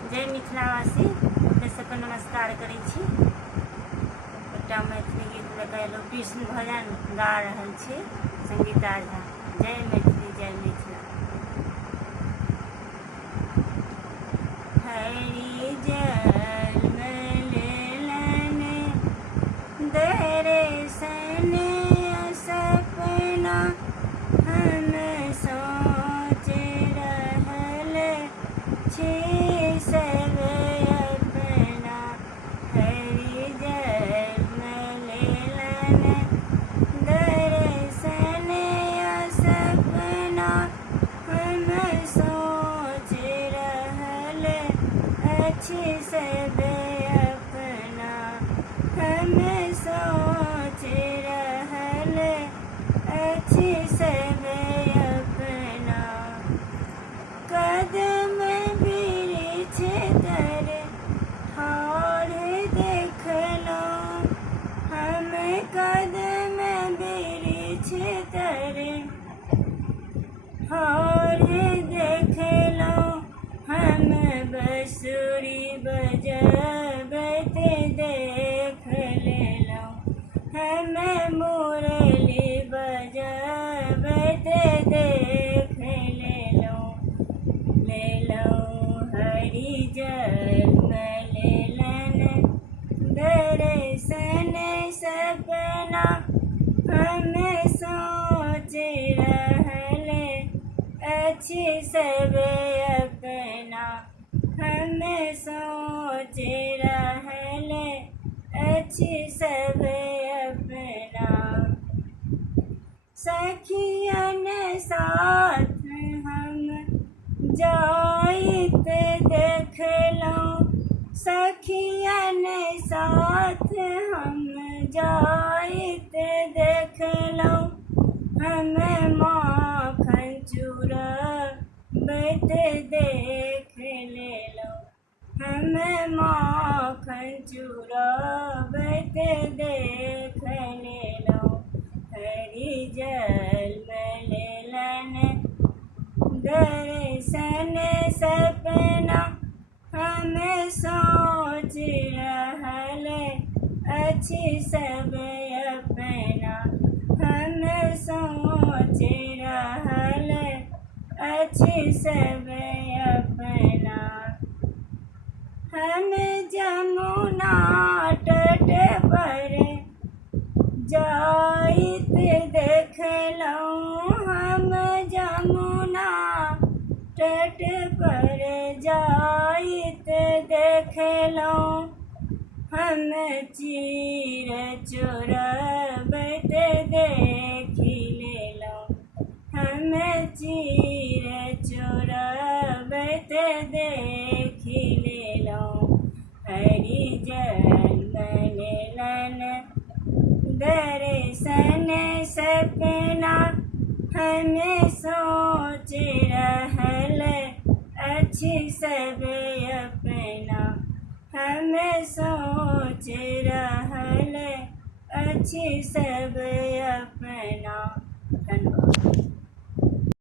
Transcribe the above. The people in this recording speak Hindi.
जय मिथिलावासी अपने सबके नमस्कार करै छी। एकटा मैथिली गीत लऽ कऽ कृष्ण भजन गा रहल छी, संगीता झा। जय मैथिली, जय मिथिला। हरि जल में लेलन दर्शन सपना, हम सोच रहल छी सब अपना। हरि जल में लेलन दर्शन सपना, हम सोच रहल अछि सब अपना। हम सोच रहल अछि सब अपना। कदम वृक्ष तर ठाढ़ देखलहुँ, हम कदम वृक्ष तर ठाढ़ देखलहुँ। हम बंसुरी बजबैत देख लेलहुँ, हम मुरली बजबैत देख लेलहुँ। हरि जल में लेलन दर्शन सपना, हम सोच रहल अछि सब अपना। हम सोच रहल अछि सब अपना। सखियन साथ हम जाइत देखलहुँ, सखियन साथ हम जाइत देखलहुँ। हम माखन चुरबैत देख लेलहुँ, हम माखन चुरबैत देख लेलहुँ। हरि जल में लेलन दर्शन सपना, हम सोच रहल अछि सब अपना। हम सोच रहल अछि सब अपना। हम जमुना तट पर जाइत देखलहुँ, हम जमुना तट पर जाइत देखलहुँ। हम चीर चोरबैत देख लेलहुँ, हम चीर चोरबैत देख लेलहुँ। हरि जल में लेलन दर्शन सपना, हम सोच रहल अछि सब अपना। हम सोच रहल अछि सब अपना।